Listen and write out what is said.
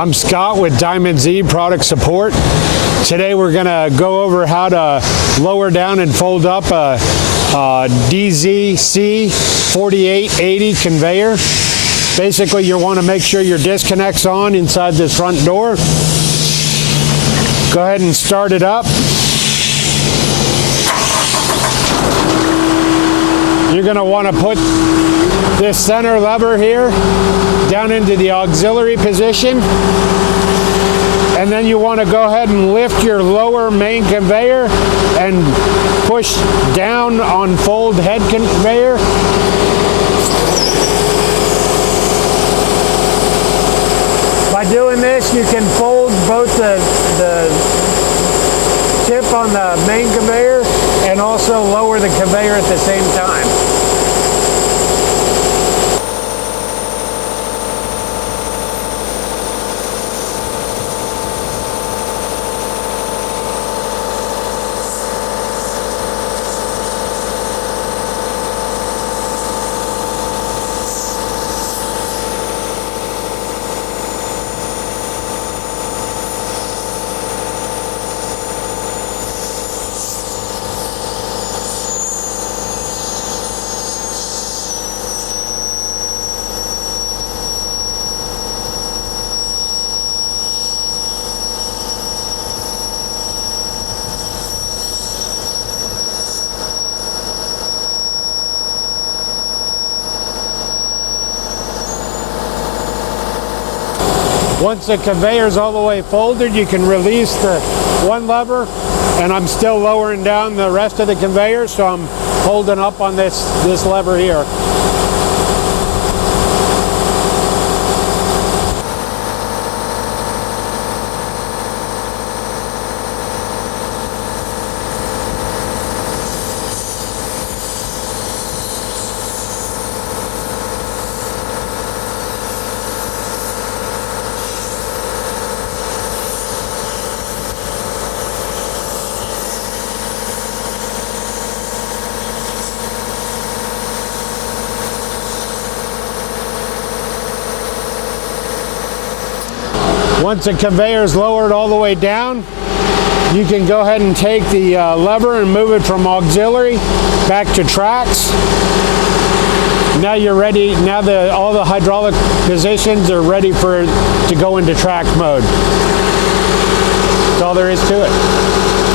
I'm Scott with Diamond Z Product Support. Today we're going to go over how to lower down and fold up a DZTD8048 conveyor. Basically, you want to make sure your disconnect's on inside this front door. Go ahead and start it up. You're going to want to put this center lever here down into the auxiliary position, and then you want to go ahead and lift your lower main conveyor and push down on fold head conveyor. By doing this, you can fold both the tip on the main conveyor and also lower the conveyor at the same time. Once the conveyor is all the way folded, you can release the one lever, and I'm still lowering down the rest of the conveyor, so I'm holding up on this lever here. Once the conveyor is lowered all the way down, you can go ahead and take the lever and move it from auxiliary back to tracks. Now you're ready. Now all the hydraulic positions are ready to go into track mode. That's all there is to it.